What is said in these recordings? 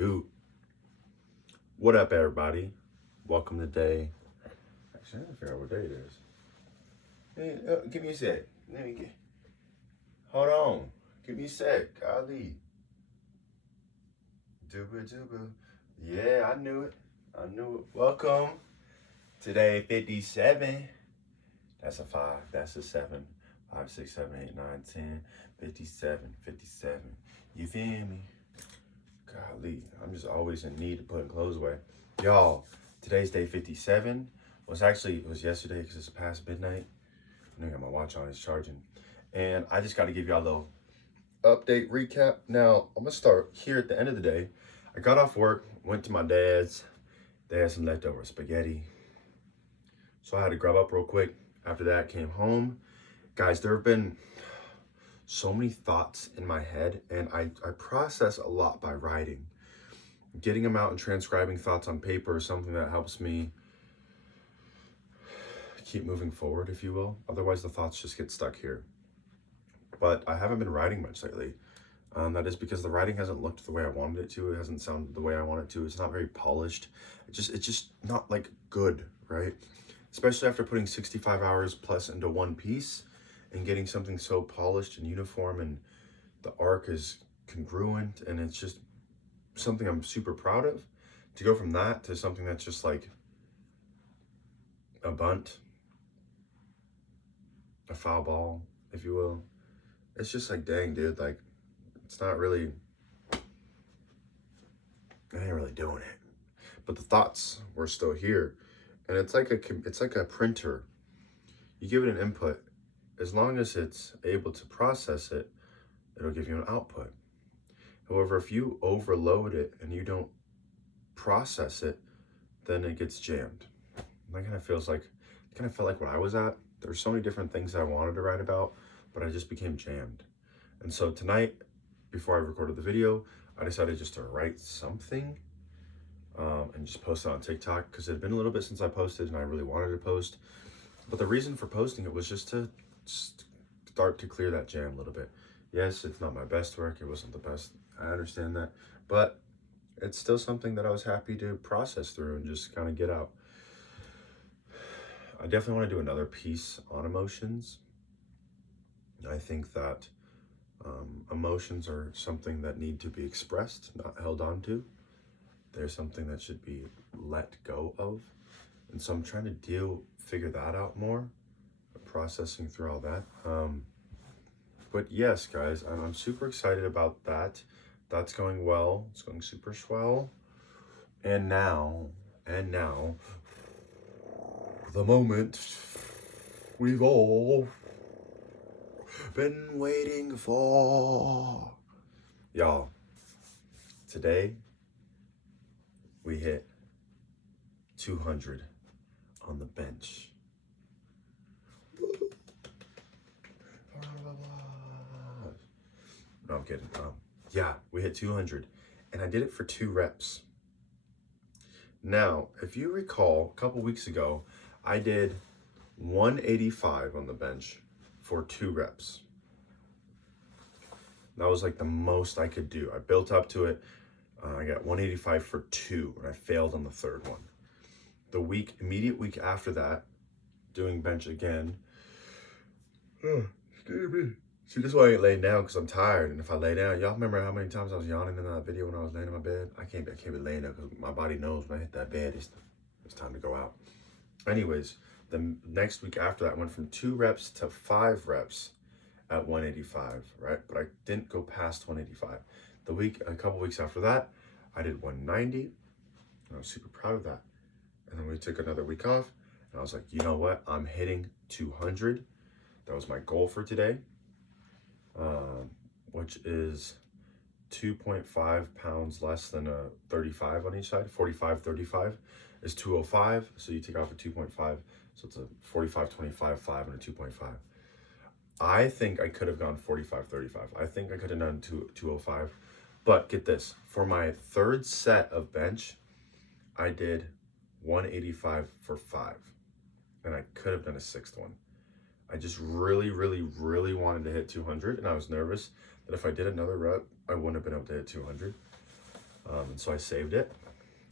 Shoot. What up, everybody? Welcome to day. Actually, I gotta figure out what day it is. Hey, give me a sec. Let me get. Hold on. Give me a sec. Golly. Dooba. Yeah, I knew it. Welcome to day 57. That's a 5. That's a 7. 5, 6, 7, 8, 9, 10. 57. You feel me? Golly, I'm just always in need of putting clothes away. Y'all, today's day 57. It was yesterday because it's past midnight. I got my watch on, it's charging. And I just got to give y'all a little update recap. Now, I'm going to start here at the end of the day. I got off work, went to my dad's. They had some leftover spaghetti. So I had to grab up real quick. After that, came home. Guys, there have been so many thoughts in my head, and I process a lot by writing. Getting them out and transcribing thoughts on paper is something that helps me keep moving forward, if you will. Otherwise, the thoughts just get stuck here. But I haven't been writing much lately. That is because the writing hasn't looked the way I wanted it to. It hasn't sounded the way I want it to. It's not very polished. It's just not like good, right? Especially after putting 65 hours plus into one piece and getting something so polished and uniform, and the arc is congruent, and it's just something I'm super proud of. To go from that to something that's just like a bunt, a foul ball, if you will. It's just like, dang, dude, like, it's not really, I ain't really doing it. But the thoughts were still here. And it's like a printer. You give it an input. As long as it's able to process it, it'll give you an output. However, if you overload it and you don't process it, then it gets jammed. And that kind of felt like where I was at. There's so many different things I wanted to write about, but I just became jammed. And so tonight, before I recorded the video, I decided just to write something and just post it on TikTok, because it had been a little bit since I posted and I really wanted to post. But the reason for posting it was just to start to clear that jam a little bit. Yes, it's not my best work. It wasn't the best. I understand that. But it's still something that I was happy to process through and just kind of get out. I definitely want to do another piece on emotions. I think that emotions are something that need to be expressed, not held on to. They're something that should be let go of. And so I'm trying to figure that out more, processing through all that. But yes, guys, I'm super excited about that. That's going well. It's going super swell. And now, the moment we've all been waiting for. Y'all, today we hit 200 on the bench. No, I'm kidding. Yeah, we hit 200, and I did it for 2 reps. Now, if you recall, a couple weeks ago, I did 185 on the bench for 2 reps. That was like the most I could do. I built up to it. I got 185 for 2, and I failed on the 3rd one. The immediate week after that, doing bench again. Excuse me. See, this is why I ain't laying down, because I'm tired. And if I lay down, y'all remember how many times I was yawning in that video when I was laying in my bed? I can't be laying there, because my body knows when I hit that bed, it's time to go out. Anyways, the next week after that, I went from 2 reps to 5 reps at 185, right? But I didn't go past 185. A couple weeks after that, I did 190, and I was super proud of that. And then we took another week off, and I was like, you know what? I'm hitting 200. That was my goal for today, which is 2.5 pounds less than a 35 on each side. 45, 35 is 205. So you take off a 2.5. So it's a 45, 25, 5, and a 2.5. I think I could have gone 45, 35. I think I could have done 205. But get this, for my 3rd set of bench, I did 185 for 5. And I could have done a 6th one. I just really wanted to hit 200, and I was nervous that if I did another rep, I wouldn't have been able to hit 200. And so I saved it,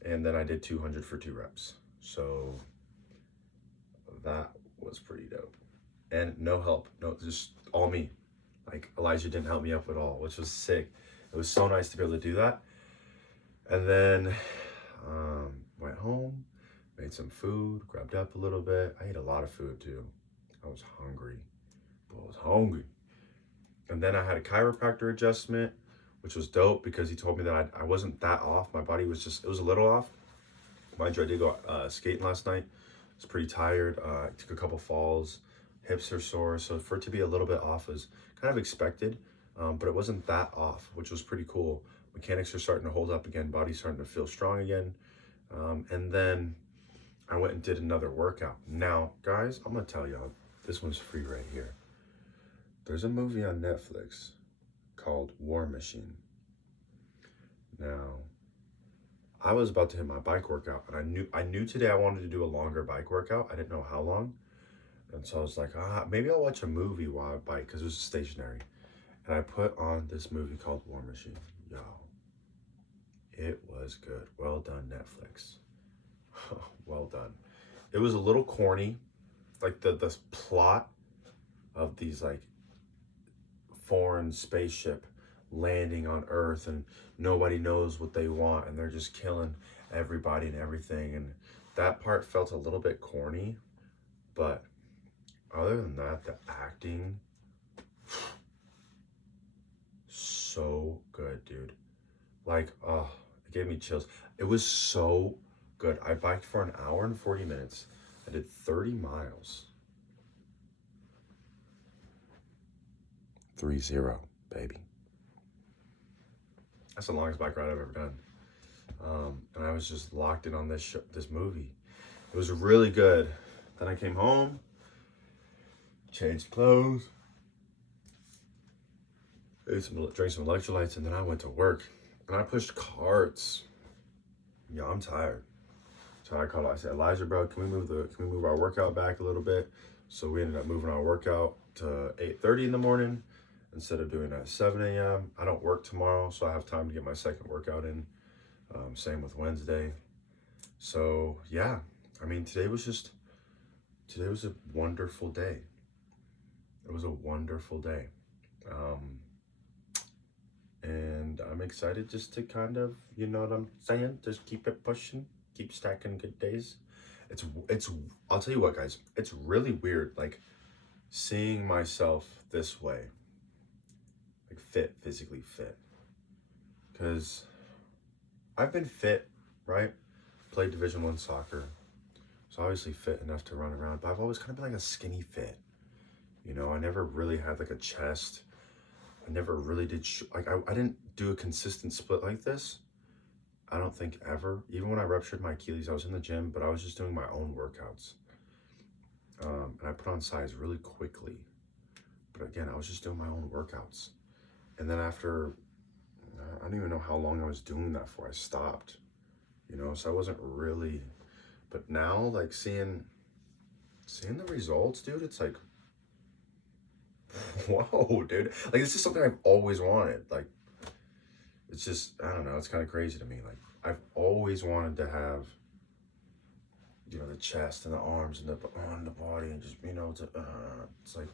and then I did 200 for 2 reps. So that was pretty dope. And no help, no, just all me. Like Elijah didn't help me up at all, which was sick. It was so nice to be able to do that. And then went home, made some food, grabbed up a little bit. I ate a lot of food too. I was hungry. I was hungry. And then I had a chiropractor adjustment, which was dope because he told me that I wasn't that off. My body was just, it was a little off. Mind you, I did go skating last night. I was pretty tired. I took a couple falls. Hips are sore. So for it to be a little bit off was kind of expected, but it wasn't that off, which was pretty cool. Mechanics are starting to hold up again. Body's starting to feel strong again. And then I went and did another workout. Now, guys, I'm going to tell y'all, this one's free right here. There's a movie on Netflix called War Machine. Now, I was about to hit my bike workout, and I knew today I wanted to do a longer bike workout. I didn't know how long. And so I was like, maybe I'll watch a movie while I bike, because it was stationary. And I put on this movie called War Machine. Yo, it was good. Well done, Netflix. Well done. It was a little corny. Like the plot of these like foreign spaceship landing on Earth, and nobody knows what they want, and they're just killing everybody and everything. And that part felt a little bit corny, but other than that, the acting, so good, dude. Like, oh, it gave me chills. It was so good. I biked for an hour and 40 minutes. I did 30 miles. 3-0, baby. That's the longest bike ride I've ever done. And I was just locked in on this movie. It was really good. Then I came home, changed clothes, drank some electrolytes, and then I went to work. And I pushed carts. Yeah, I'm tired. So I said, Elijah, bro, can we move our workout back a little bit? So we ended up moving our workout to 8:30 in the morning instead of doing it at 7 a.m. I don't work tomorrow, so I have time to get my second workout in. Same with Wednesday. So yeah, I mean, today was a wonderful day. It was a wonderful day. And I'm excited just to kind of, you know what I'm saying? Just keep it pushing, keep stacking good days. It's, I'll tell you what, guys, it's really weird, like seeing myself this way, like physically fit. Cause I've been fit, right? Played Division I soccer. So obviously fit enough to run around, but I've always kind of been like a skinny fit. You know, I never really had like a chest. I never really did, I didn't do a consistent split like this. I don't think ever. Even when I ruptured my Achilles, I was in the gym, but I was just doing my own workouts. And I put on size really quickly. But again, I was just doing my own workouts. And then after, I don't even know how long I was doing that for, I stopped. You know, so I wasn't really, but now like seeing the results, dude, it's like, whoa, dude. Like, this is something I've always wanted. Like, it's just, I don't know, it's kind of crazy to me. Like, I've always wanted to have, you know, the chest and the arms and the body and just, you know, it's like,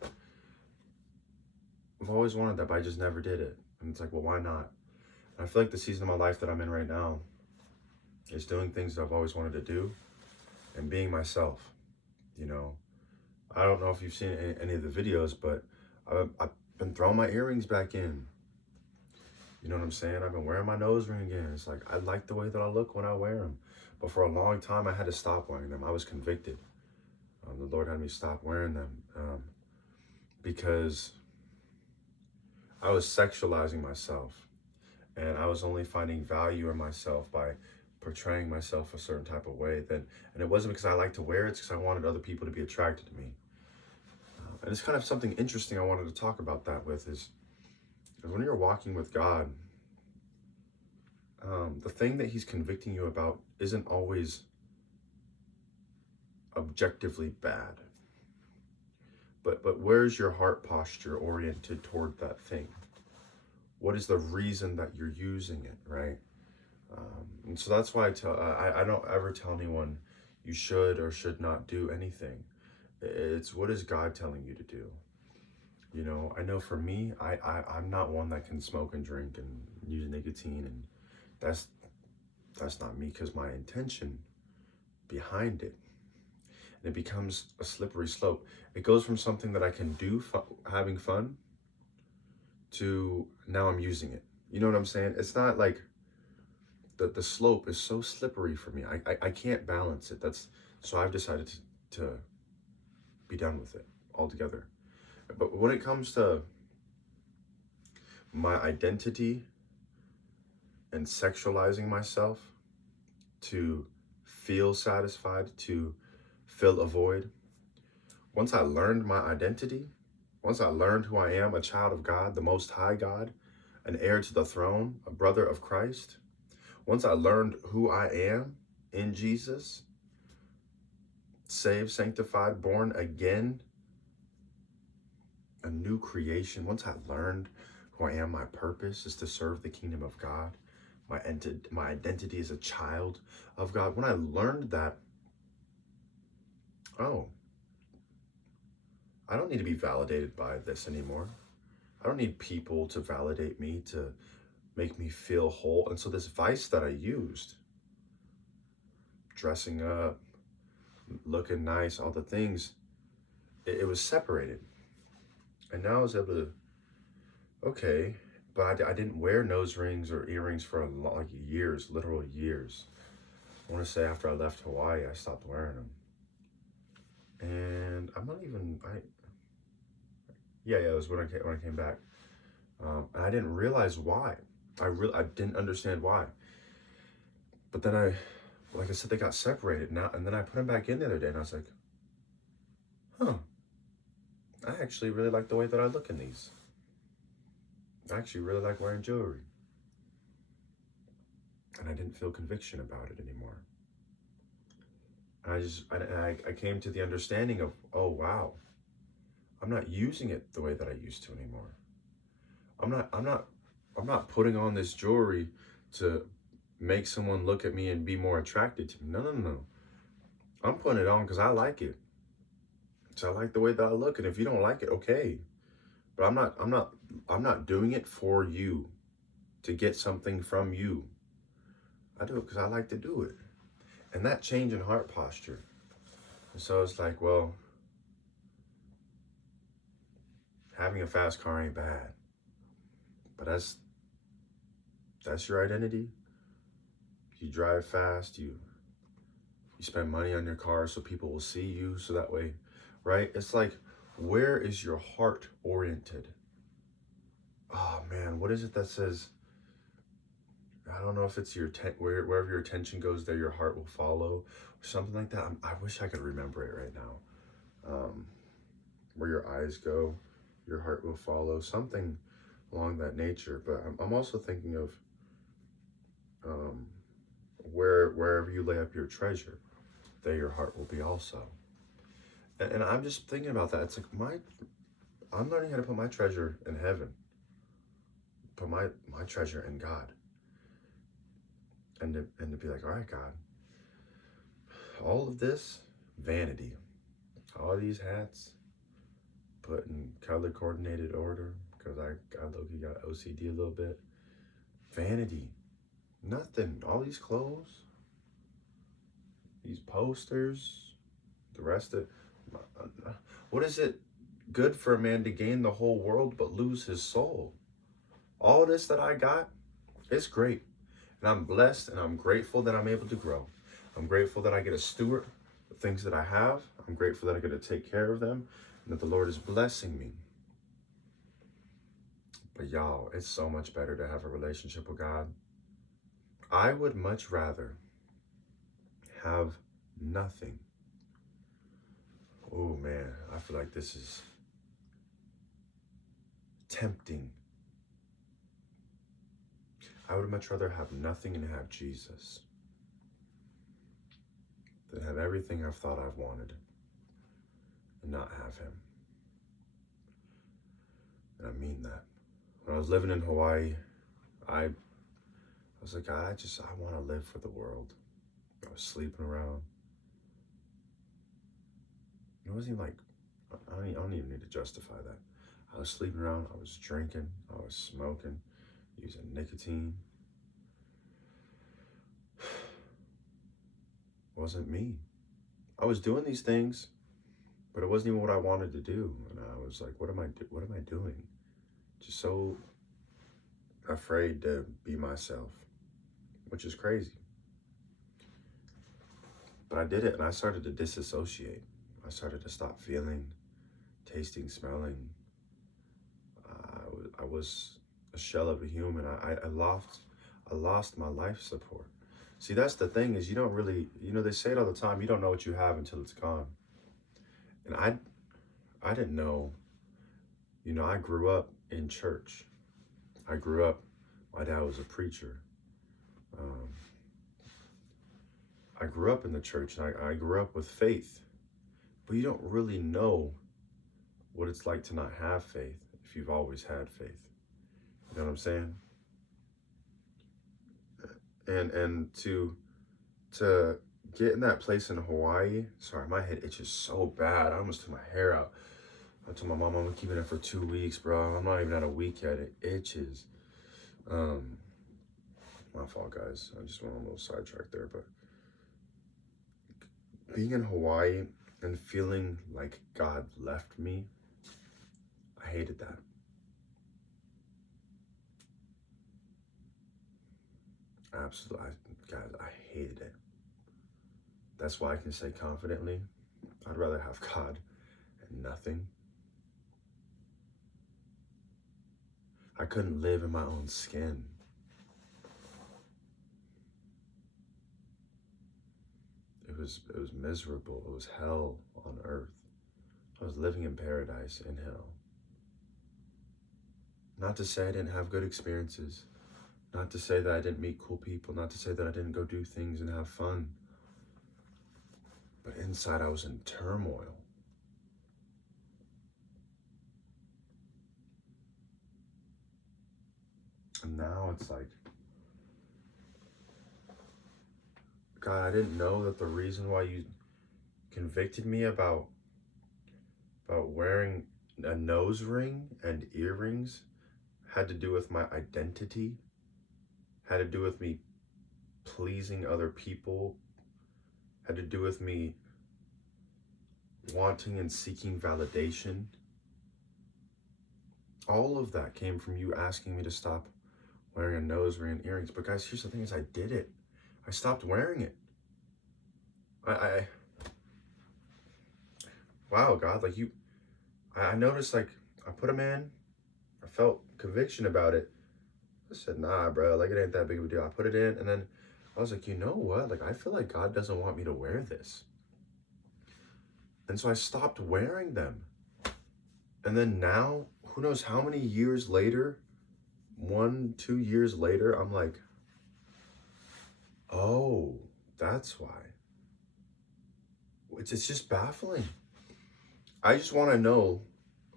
I've always wanted that, but I just never did it. And it's like, well, why not? And I feel like the season of my life that I'm in right now is doing things that I've always wanted to do and being myself, you know. I don't know if you've seen any of the videos, but I've been throwing my earrings back in. You know what I'm saying? I've been wearing my nose ring again. It's like, I like the way that I look when I wear them. But for a long time, I had to stop wearing them. I was convicted. The Lord had me stop wearing them because I was sexualizing myself. And I was only finding value in myself by portraying myself a certain type of way. And it wasn't because I liked to wear it, it's because I wanted other people to be attracted to me. And it's kind of something interesting I wanted to talk about that with is when you're walking with God, the thing that he's convicting you about isn't always objectively bad. But where's your heart posture oriented toward that thing? What is the reason that you're using it, right? And so that's why I don't ever tell anyone you should or should not do anything. It's what is God telling you to do? You know, I know for me, I'm not one that can smoke and drink and use nicotine, and that's that's not me, because my intention behind it, and it becomes a slippery slope. It goes from something that I can do, having fun, to now I'm using it. You know what I'm saying? It's not like the slope is so slippery for me. I can't balance it. So I've decided to be done with it altogether. But when it comes to my identity and sexualizing myself to feel satisfied, to fill a void, once I learned my identity, once I learned who I am, a child of God, the Most High God, an heir to the throne, a brother of Christ, once I learned who I am in Jesus, saved, sanctified, born again, a new creation, once I learned who I am, my purpose is to serve the kingdom of God, my identity as a child of God, when I learned that, oh, I don't need to be validated by this anymore. I don't need people to validate me, to make me feel whole. And so this vice that I used, dressing up, looking nice, all the things, it was separated. And now I was able to, okay, but I didn't wear nose rings or earrings for like years, literal years. I want to say after I left Hawaii, I stopped wearing them. And I'm not even, it was when I came back. And I didn't realize why. I didn't understand why. But then like I said, they got separated now, and then I put them back in the other day, and I was like, huh, I actually really like the way that I look in these. I actually really like wearing jewelry. And I didn't feel conviction about it anymore. I came to the understanding of, oh wow, I'm not using it the way that I used to anymore. I'm not putting on this jewelry to make someone look at me and be more attracted to me. No. I'm putting it on because I like it. So I like the way that I look, and if you don't like it, okay. But I'm not doing it for you, to get something from you. I do it because I like to do it. And that change in heart posture. And so it's like, well, having a fast car ain't bad. But that's your identity. You drive fast, you spend money on your car so people will see you, so that way, right? It's like, where is your heart oriented? Oh man, what is it that says, I don't know if it's wherever your attention goes, there your heart will follow, or something like that. I wish I could remember it right now. Where your eyes go, your heart will follow, something along that nature. But I'm also thinking of wherever you lay up your treasure, there your heart will be also. And I'm just thinking about that. It's like I'm learning how to put my treasure in heaven, put my treasure in God, and to be like, all right, God, all of this vanity, all these hats, put in color coordinated order, because I low-key got OCD a little bit. Vanity, nothing. All these clothes, these posters, the rest of what is it good for a man to gain the whole world but lose his soul? All this that I got, it's great. And I'm blessed, and I'm grateful that I'm able to grow. I'm grateful that I get to steward the things that I have. I'm grateful that I get to take care of them, and that the Lord is blessing me. But y'all, it's so much better to have a relationship with God. I would much rather have nothing. Oh man, I feel like this is tempting. I would much rather have nothing and have Jesus than have everything I've thought I've wanted and not have him. And I mean that. When I was living in Hawaii, I was like, God, I want to live for the world. I was sleeping around. It wasn't even like, I don't even need to justify that. I was sleeping around, I was drinking, I was smoking, using nicotine. It wasn't me. I was doing these things, but it wasn't even what I wanted to do. And I was like, what am I doing? Just so afraid to be myself, which is crazy. But I did it, and I started to disassociate. I started to stop feeling, tasting, smelling. I was a shell of a human. I lost my life support. See, that's the thing, is you don't really, they say it all the time, you don't know what you have until it's gone. And I didn't know, I grew up in church. I grew up, my dad was a preacher. I grew up in the church, and I grew up with faith. But you don't really know what it's like to not have faith if you've always had faith. You know what I'm saying? And to get in that place in Hawaii, sorry, my head itches so bad. I almost took my hair out. I told my mom I'm gonna keep it in for 2 weeks, bro. I'm not even at a week yet. It itches. My fault, guys. I just went on a little sidetrack there, but being in Hawaii and feeling like God left me, I hated that. Absolutely, guys, I hated it. That's why I can say confidently, I'd rather have God and nothing. I couldn't live in my own skin. It was miserable. It was hell on earth. I was living in paradise in hell. Not to say I didn't have good experiences. Not to say that I didn't meet cool people. Not to say that I didn't go do things and have fun. But inside I was in turmoil. And now it's like, God, I didn't know that the reason why you convicted me about wearing a nose ring and earrings had to do with my identity, had to do with me pleasing other people, had to do with me wanting and seeking validation. All of that came from you asking me to stop wearing a nose ring and earrings. But guys, here's the thing, is I did it. I stopped wearing it. Wow, God, like I noticed, like, I put them in, I felt conviction about it. I said, nah, bro, like, it ain't that big of a deal. I put it in, and then I was like, you know what? Like, I feel like God doesn't want me to wear this. And so I stopped wearing them. And then now, who knows how many years later, 1, 2 years later, I'm like, oh, that's why. It's just baffling. I just want to know.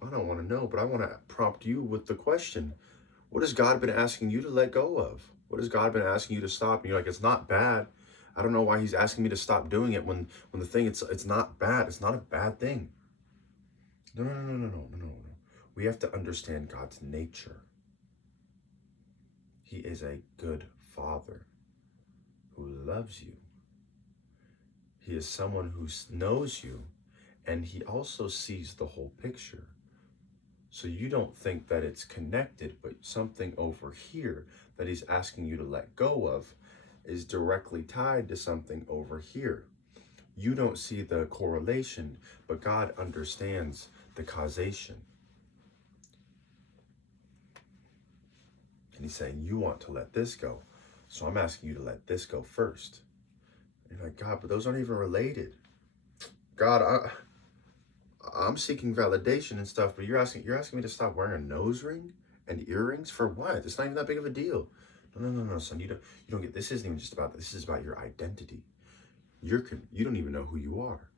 I don't want to know, but I want to prompt you with the question. What has God been asking you to let go of? What has God been asking you to stop? And you're like, it's not bad. I don't know why he's asking me to stop doing it when the thing, it's not bad. It's not a bad thing. No. We have to understand God's nature. He is a good father who loves you. He is someone who knows you, and he also sees the whole picture. So you don't think that it's connected, but something over here that he's asking you to let go of is directly tied to something over here. You don't see the correlation, but God understands the causation. And he's saying, you want to let this go. So I'm asking you to let this go first. And you're like, God, but those aren't even related. God, I'm seeking validation and stuff, but you're asking me to stop wearing a nose ring and earrings for what? It's not even that big of a deal. No, son. You don't get. This isn't even just about. This is about your identity. You don't even know who you are.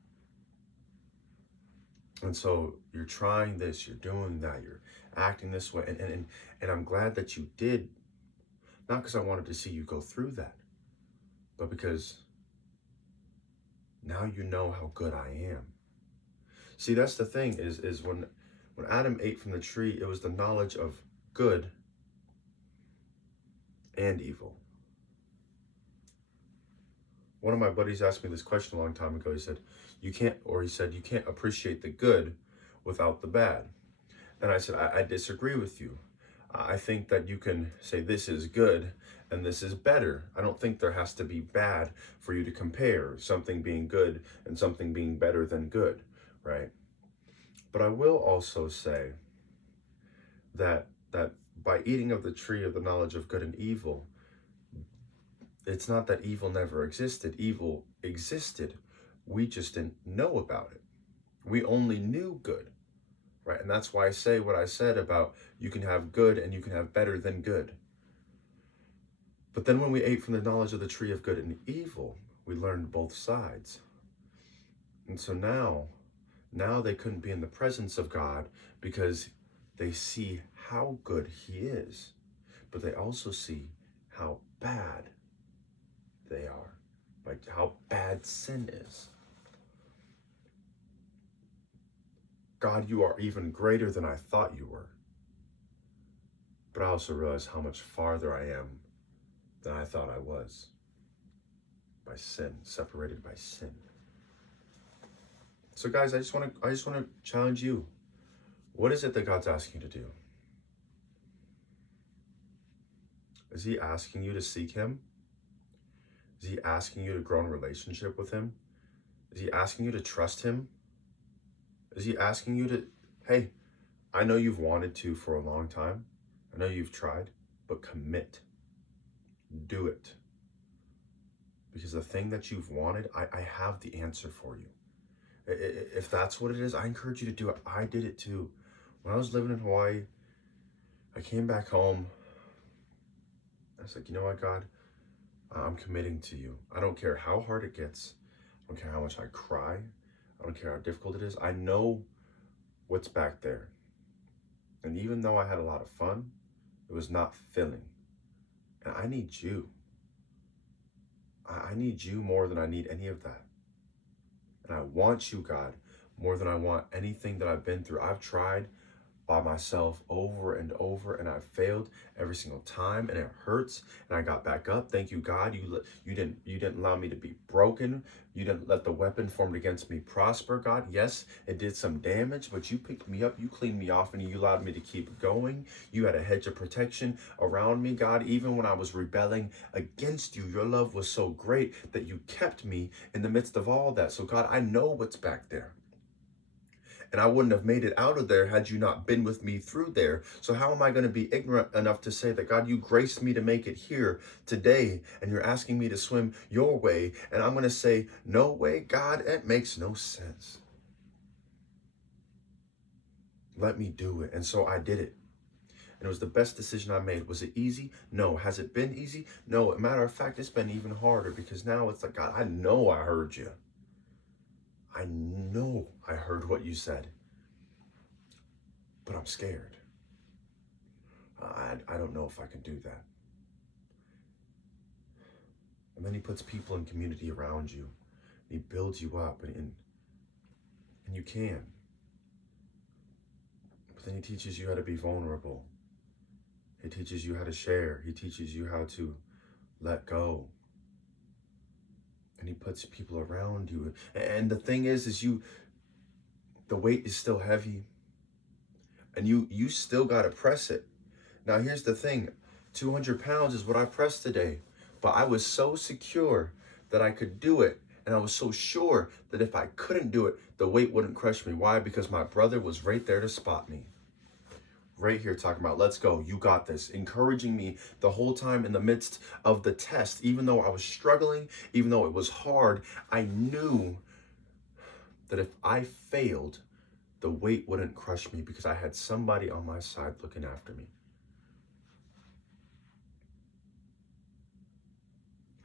And so you're trying this. You're doing that. You're acting this way. And I'm glad that you did. Not because I wanted to see you go through that, but because now you know how good I am. See, that's the thing is when Adam ate from the tree, it was the knowledge of good and evil. One of my buddies asked me this question a long time ago. He said, you can't appreciate the good without the bad. And I said, I disagree with you. I think that you can say this is good and this is better. I don't think there has to be bad for you to compare something being good and something being better than good, right? But I will also say that by eating of the tree of the knowledge of good and evil, it's not that evil never existed. Evil existed. We just didn't know about it. We only knew good, right? And that's why I say what I said about you can have good and you can have better than good. But then when we ate from the knowledge of the tree of good and evil, we learned both sides. And so now they couldn't be in the presence of God because they see how good he is, but they also see how bad they are, like how bad sin is. God, you are even greater than I thought you were. But I also realize how much farther I am than I thought I was by sin, separated by sin. So guys, I just want to challenge you. What is it that God's asking you to do? Is he asking you to seek him? Is he asking you to grow in a relationship with him? Is he asking you to trust him? Is he asking you to, hey, I know you've wanted to for a long time. I know you've tried, but commit. Do it. Because the thing that you've wanted, I have the answer for you. If that's what it is, I encourage you to do it. I did it too. When I was living in Hawaii, I came back home. I was like, you know what, God? I'm committing to you. I don't care how hard it gets. I don't care how much I cry. I don't care how difficult it is. I know what's back there. And even though I had a lot of fun, it was not filling. And I need you. I need you more than I need any of that. And I want you, God, more than I want anything that I've been through. I've tried by myself over and over, and I've failed every single time, and it hurts, and I got back up. Thank you, God. You didn't allow me to be broken. You didn't let the weapon formed against me prosper, God. Yes, it did some damage, but you picked me up, you cleaned me off, and you allowed me to keep going. You had a hedge of protection around me, God. Even when I was rebelling against you, your love was so great that you kept me in the midst of all that. So God, I know what's back there. And I wouldn't have made it out of there had you not been with me through there. So how am I going to be ignorant enough to say that, God, you graced me to make it here today, and you're asking me to swim your way, and I'm going to say, no way, God, it makes no sense. Let me do it. And so I did it. And it was the best decision I made. Was it easy? No. Has it been easy? No. As a matter of fact, it's been even harder, because now it's like, God, I know I heard you. I know I heard what you said, but I'm scared. I don't know if I can do that. And then he puts people in community around you. He builds you up, and you can. But then he teaches you how to be vulnerable. He teaches you how to share. He teaches you how to let go. And he puts people around you. And the thing is the weight is still heavy. And you still got to press it. Now, here's the thing. 200 pounds is what I pressed today. But I was so secure that I could do it. And I was so sure that if I couldn't do it, the weight wouldn't crush me. Why? Because my brother was right there to spot me. Right here talking about, let's go, you got this, encouraging me the whole time in the midst of the test. Even though I was struggling, even though it was hard, I knew that if I failed, the weight wouldn't crush me because I had somebody on my side looking after me.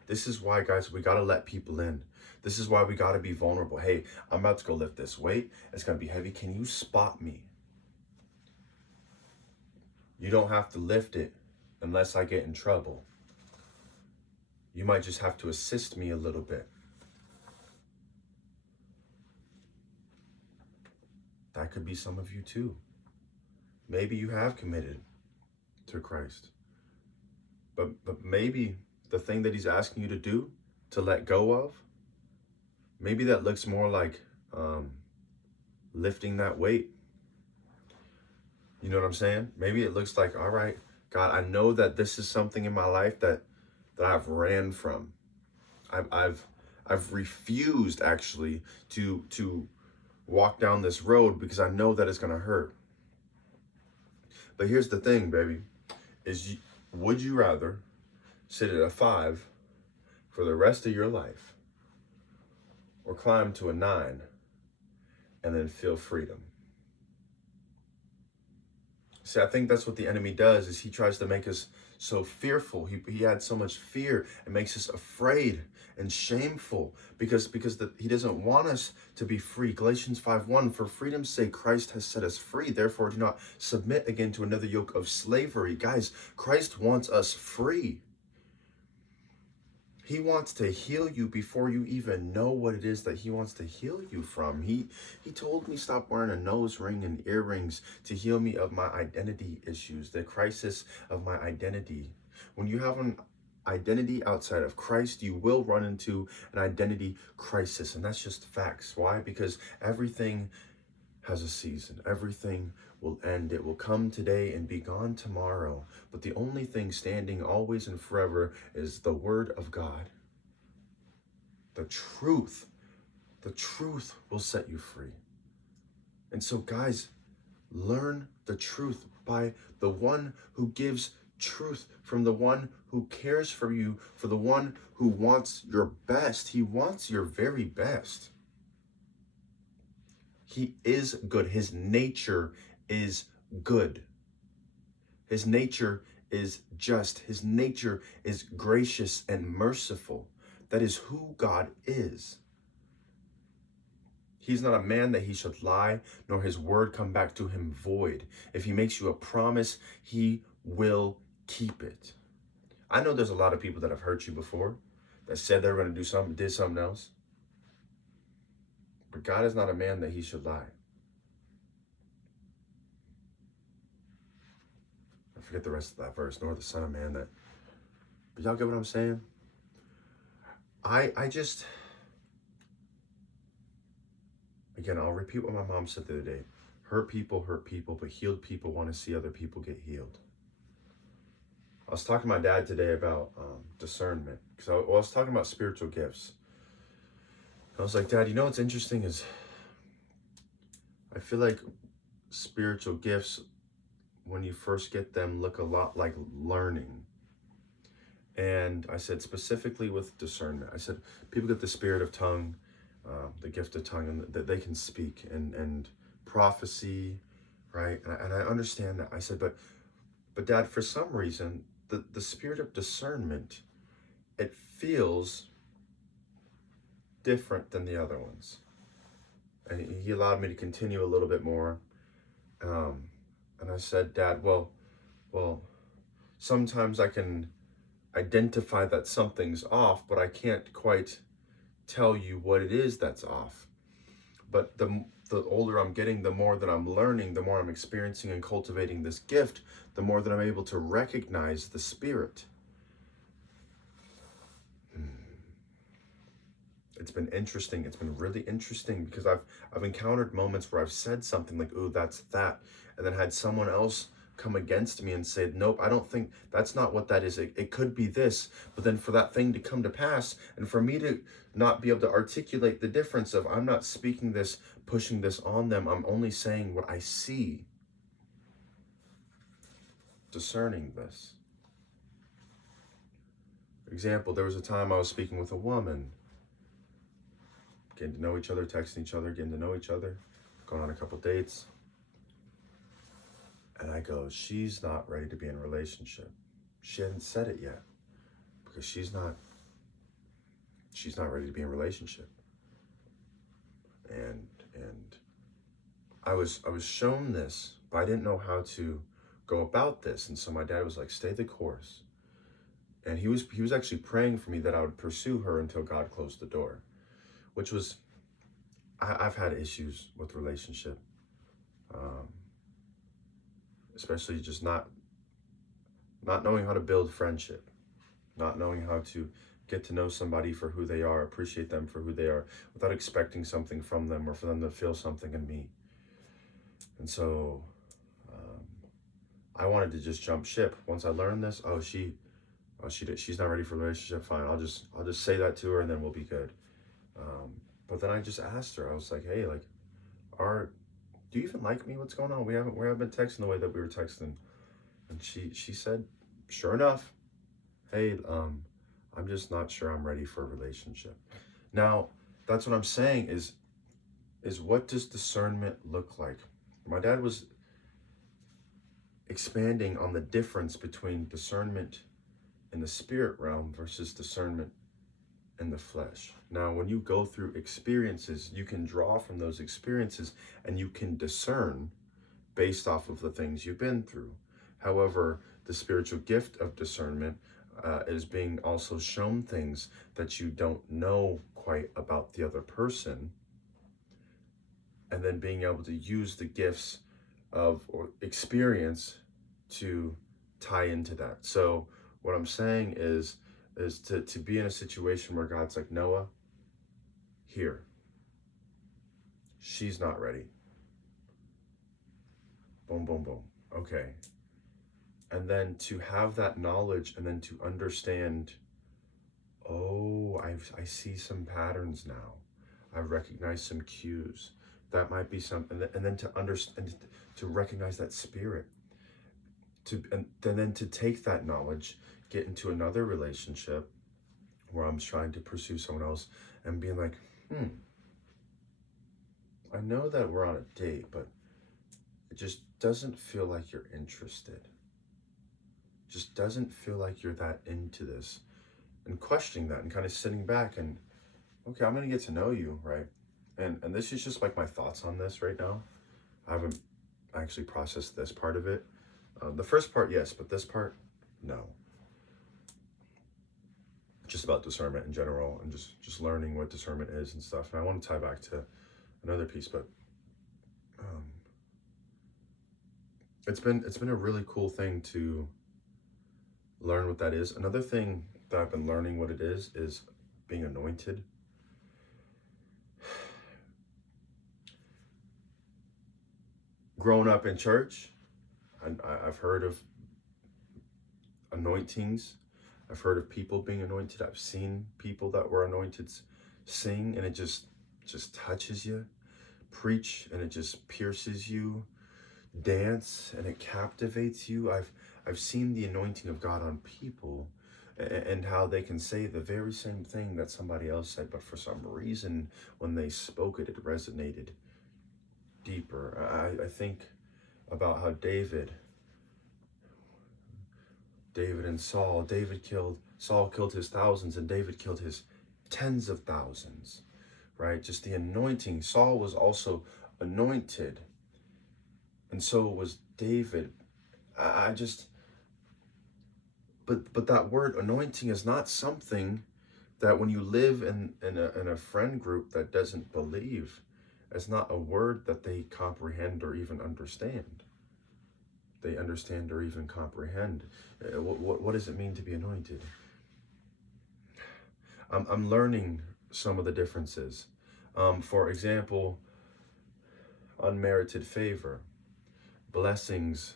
This is why, guys, we got to let people in. This is why we got to be vulnerable. Hey, I'm about to go lift this weight. It's going to be heavy. Can you spot me? You don't have to lift it unless I get in trouble. You might just have to assist me a little bit. That could be some of you too. Maybe you have committed to Christ. But maybe the thing that he's asking you to do, to let go of, maybe that looks more like lifting that weight. You know what I'm saying? Maybe it looks like, all right, God, I know that this is something in my life that I've ran from. I've refused actually to walk down this road because I know that it's gonna hurt. But here's the thing, baby, is would you rather sit at a 5 for the rest of your life, or climb to a 9 and then feel freedom? See, I think that's what the enemy does, is he tries to make us so fearful. He adds so much fear and makes us afraid and shameful because he doesn't want us to be free. Galatians 5:1, for freedom's sake, Christ has set us free. Therefore, do not submit again to another yoke of slavery. Guys, Christ wants us free. He wants to heal you before you even know what it is that he wants to heal you from. He told me stop wearing a nose ring and earrings to heal me of my identity issues, the crisis of my identity. When you have an identity outside of Christ, you will run into an identity crisis, and that's just facts. Why? Because everything has a season. Everything will end. It will come today and be gone tomorrow. But the only thing standing always and forever is the Word of God. The truth will set you free. And so, guys, learn the truth by the one who gives truth, from the one who cares for you, for the one who wants your best. He wants your very best. He is good. His nature is good. His nature is just. His nature is gracious and merciful. That is who God is. He's not a man that he should lie, nor his word come back to him void. If he makes you a promise, he will keep it. I know there's a lot of people that have hurt you before, that said they were going to do something, did something else. But God is not a man that he should lie. I forget the rest of that verse, nor the son of man that... But y'all get what I'm saying? I just... Again, I'll repeat what my mom said the other day. Hurt people, but healed people want to see other people get healed. I was talking to my dad today about discernment, because I was talking about spiritual gifts. I was like, Dad, you know what's interesting is I feel like spiritual gifts, when you first get them, look a lot like learning. And I said, specifically with discernment, I said, people get the spirit of tongue, the gift of tongue, and that they can speak, and prophecy, right? And I understand that. I said, but Dad, for some reason, the spirit of discernment, it feels different than the other ones. And he allowed me to continue a little bit more. And I said, Dad, well, sometimes I can identify that something's off, but I can't quite tell you what it is that's off. But the older I'm getting, the more that I'm learning, the more I'm experiencing and cultivating this gift, the more that I'm able to recognize the spirit. It's been interesting. It's been really interesting, because I've encountered moments where I've said something like, ooh, that's that. And then had someone else come against me and said, nope, I don't think that's not what that is. It could be this. But then for that thing to come to pass, and for me to not be able to articulate the difference of, I'm not speaking this, pushing this on them. I'm only saying what I see. Discerning this. For example, there was a time I was speaking with a woman, getting to know each other, texting each other, getting to know each other, going on a couple dates. And I go, she's not ready to be in a relationship. She hadn't said it yet, because she's not ready to be in a relationship. And I was shown this, but I didn't know how to go about this. And so my dad was like, stay the course. And he was actually praying for me that I would pursue her until God closed the door, which was, I've had issues with relationship, um, especially just not knowing how to build friendship, not knowing how to get to know somebody for who they are, appreciate them for who they are, without expecting something from them or for them to feel something in me. And so I wanted to just jump ship. Once I learned this, she's not ready for a relationship. Fine, I'll just say that to her, and then we'll be good. But then I just asked her. I was like, hey, like, do you even like me? What's going on? We haven't been texting the way that we were texting. And she said, sure enough, hey, I'm just not sure I'm ready for a relationship. Now, that's what I'm saying is what does discernment look like? My dad was expanding on the difference between discernment in the spirit realm versus discernment in the flesh. Now, when you go through experiences, you can draw from those experiences and you can discern based off of the things you've been through. However, the spiritual gift of discernment is being also shown things that you don't know quite about the other person, and then being able to use the gifts of or experience to tie into that. So what I'm saying is to be in a situation where God's like, Noah, here, she's not ready. Boom, boom, boom. Okay. And then to have that knowledge and then to understand, oh, I see some patterns now. I recognize some cues. That might be something. And then to understand, to recognize that spirit. And then to take that knowledge, get into another relationship where I'm trying to pursue someone else and being like, I know that we're on a date, but it just doesn't feel like you're interested. Just doesn't feel like you're that into this. And questioning that and kind of sitting back and, okay, I'm going to get to know you, right? And this is just like my thoughts on this right now. I haven't actually processed this part of it. The first part, yes, but this part, no. Just about discernment in general and just learning what discernment is and stuff. And I want to tie back to another piece, but it's been a really cool thing to learn what that is. Another thing that I've been learning what it is being anointed. Growing up in church, I've heard of anointings. I've heard of people being anointed. I've seen people that were anointed sing, and it just touches you. Preach, and it just pierces you. Dance, and it captivates you. I've seen the anointing of God on people, and how they can say the very same thing that somebody else said, but for some reason, when they spoke it, it resonated deeper. I think about how David and Saul killed his thousands, and David killed his tens of thousands, right? Just the anointing. Saul was also anointed, and so was David. But that word anointing is not something that when you live in a friend group that doesn't believe, it's not a word that they comprehend or even understand. They understand or even comprehend. What does it mean to be anointed? I'm learning some of the differences. For example, unmerited favor, blessings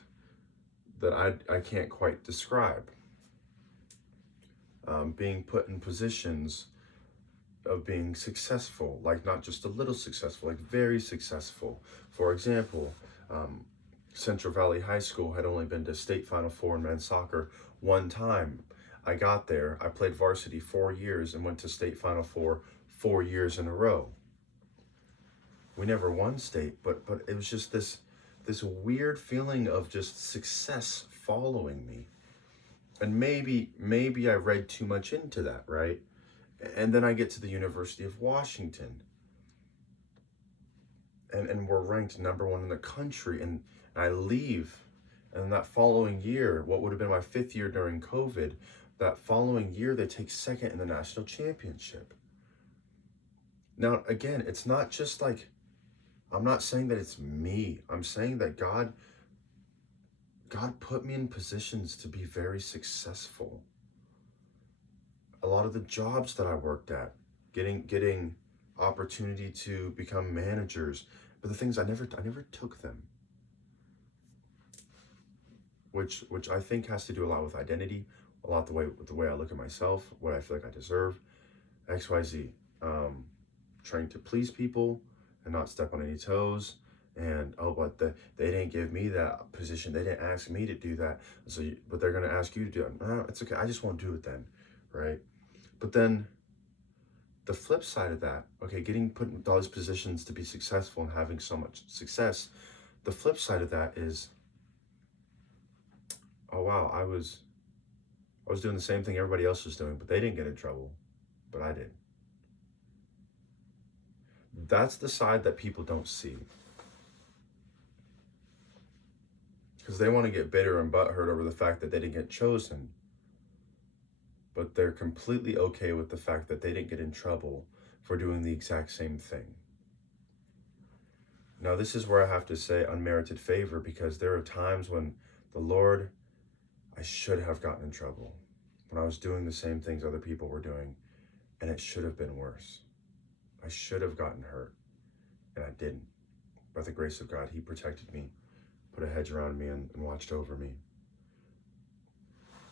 that I can't quite describe. Being put in positions of being successful, like not just a little successful, like very successful. For example, Central Valley High School had only been to state Final Four in men's soccer one time. I got there, I played varsity 4 years and went to state Final Four 4 years in a row. We never won state, but it was just this weird feeling of just success following me. And maybe I read too much into that, right? And then I get to the University of Washington, and we're ranked #1 in the country, and I leave, and that following year, what would have been my 5th year during COVID, that following year, they take second in the national championship. Now, again, it's not just like, I'm not saying that it's me. I'm saying that God put me in positions to be very successful. A lot of the jobs that I worked at, getting opportunity to become managers, but the things I never took them. Which I think has to do a lot with identity, a lot with the way I look at myself, what I feel like I deserve, XYZ. Trying to please people and not step on any toes. And they didn't give me that position. They didn't ask me to do that. So, but they're gonna ask you to do it. No, it's okay. I just won't do it then, right? But then, the flip side of that, okay, getting put in those positions to be successful and having so much success. The flip side of that is, oh wow, I was doing the same thing everybody else was doing, but they didn't get in trouble, but I did. That's the side that people don't see. Because they want to get bitter and butthurt over the fact that they didn't get chosen. But they're completely okay with the fact that they didn't get in trouble for doing the exact same thing. Now, this is where I have to say unmerited favor, because there are times when the Lord, I should have gotten in trouble when I was doing the same things other people were doing, and it should have been worse. I should have gotten hurt, and I didn't. By the grace of God, He protected me, put a hedge around me, and watched over me.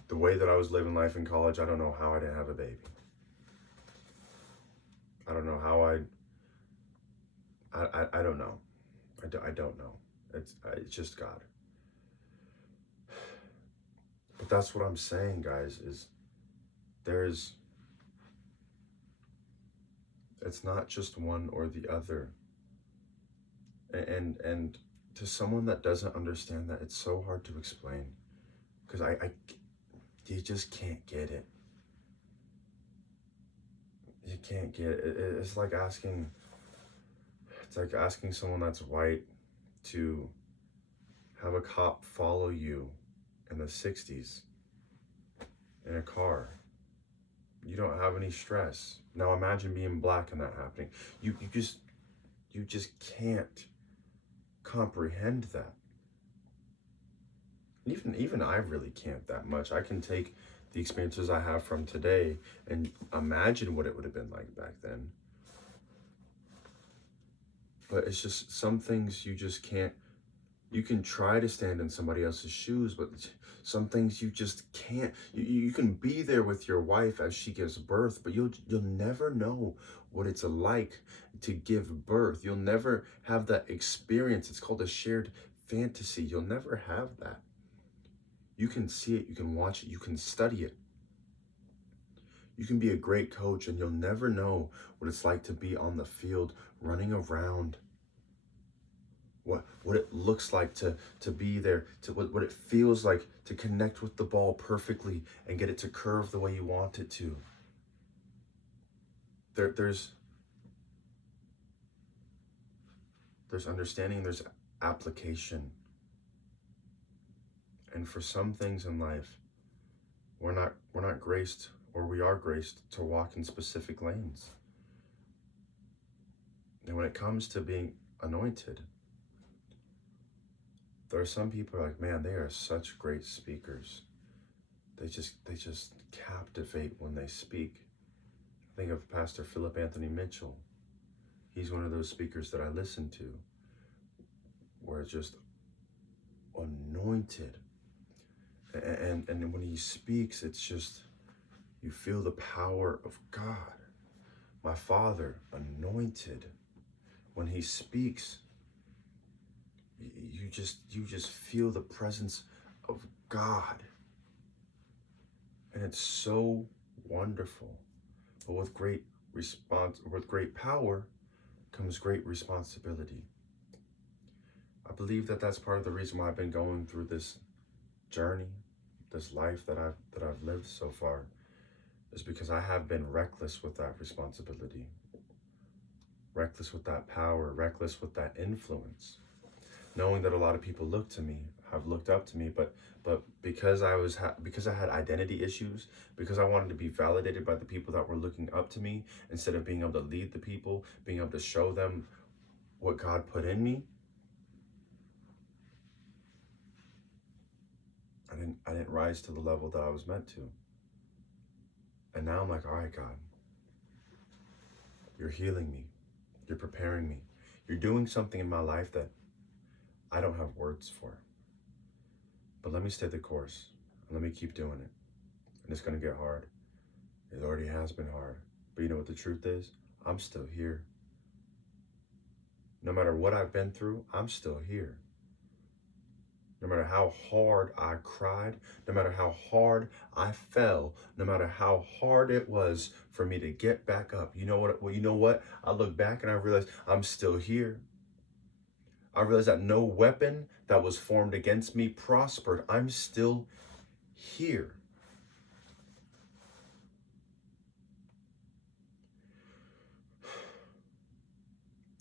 The way that I was living life in college, I don't know how I didn't have a baby. I don't know how I don't know. I don't know. It's just God. But that's what I'm saying, guys, is it's not just one or the other. And to someone that doesn't understand that, it's so hard to explain, because you just can't get it. You can't get it. It's like asking someone that's white to have a cop follow you in the 60s in a car. You don't have any stress. Now imagine being black and that happening. You just can't comprehend that. Even I really can't that much. I can take the experiences I have from today and imagine what it would have been like back then. But it's just some things you just can't. You can try to stand in somebody else's shoes, but some things you just can't. You can be there with your wife as she gives birth, but you'll never know what it's like to give birth. You'll never have that experience. It's called a shared fantasy. You'll never have that. You can see it, you can watch it, you can study it. You can be a great coach, and you'll never know what it's like to be on the field running around. What it looks like to be there, to what it feels like to connect with the ball perfectly and get it to curve the way you want it to. There's understanding, there's application. And for some things in life, we're not graced, or we are graced to walk in specific lanes. And when it comes to being anointed, there are some people who are like, man, they are such great speakers. They just captivate when they speak. Think of Pastor Philip Anthony Mitchell. He's one of those speakers that I listen to, where it's just anointed. And when he speaks, it's just, you feel the power of God. My Father, anointed. When he speaks, you just feel the presence of God. And it's so wonderful. But with great power comes great responsibility. I believe that that's part of the reason why I've been going through this journey, this life that I've lived so far, is because I have been reckless with that responsibility, reckless with that power, reckless with that influence, knowing that a lot of people look to me. have looked up to me, but because because I had identity issues, because I wanted to be validated by the people that were looking up to me, instead of being able to lead the people, being able to show them what God put in me, I didn't rise to the level that I was meant to. And now I'm like, all right, God, you're healing me. You're preparing me. You're doing something in my life that I don't have words for. But let me stay the course. And let me keep doing it. And it's going to get hard. It already has been hard. But you know what the truth is? I'm still here. No matter what I've been through, I'm still here. No matter how hard I cried, no matter how hard I fell, no matter how hard it was for me to get back up. You know what? Well, you know what? I look back and I realize I'm still here. I realize that no weapon that was formed against me prospered. I'm still here.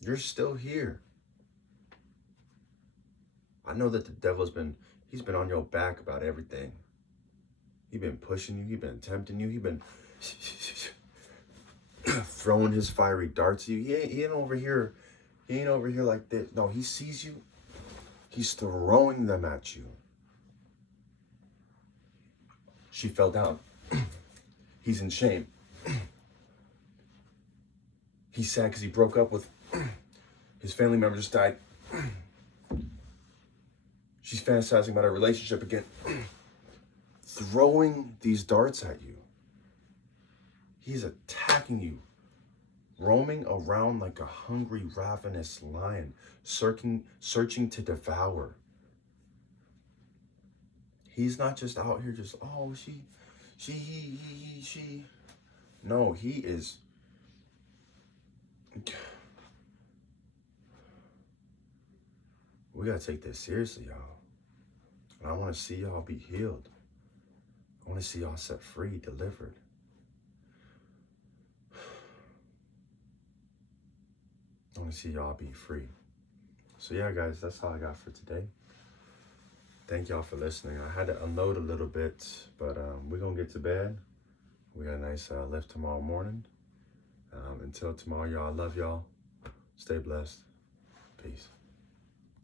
You're still here. I know that the he's been on your back about everything. He's been pushing you. He's been tempting you. He's been throwing his fiery darts at you. He ain't over here. He ain't over here like this. No, he sees you. He's throwing them at you. She fell down. He's in shame. He's sad because he broke up with his family member just died. She's fantasizing about a relationship again. Throwing these darts at you. He's attacking you. Roaming around like a hungry, ravenous lion, searching to devour. He's not just out here just, oh, she. No, he is. We gotta take this seriously, y'all. And I want to see y'all be healed. I want to see y'all set free, delivered. I want to see y'all be free. So yeah, guys, that's all I got for today. Thank y'all for listening. I had to unload a little bit, but we're going to get to bed. We got a nice lift tomorrow morning. Until tomorrow, y'all, I love y'all. Stay blessed. Peace.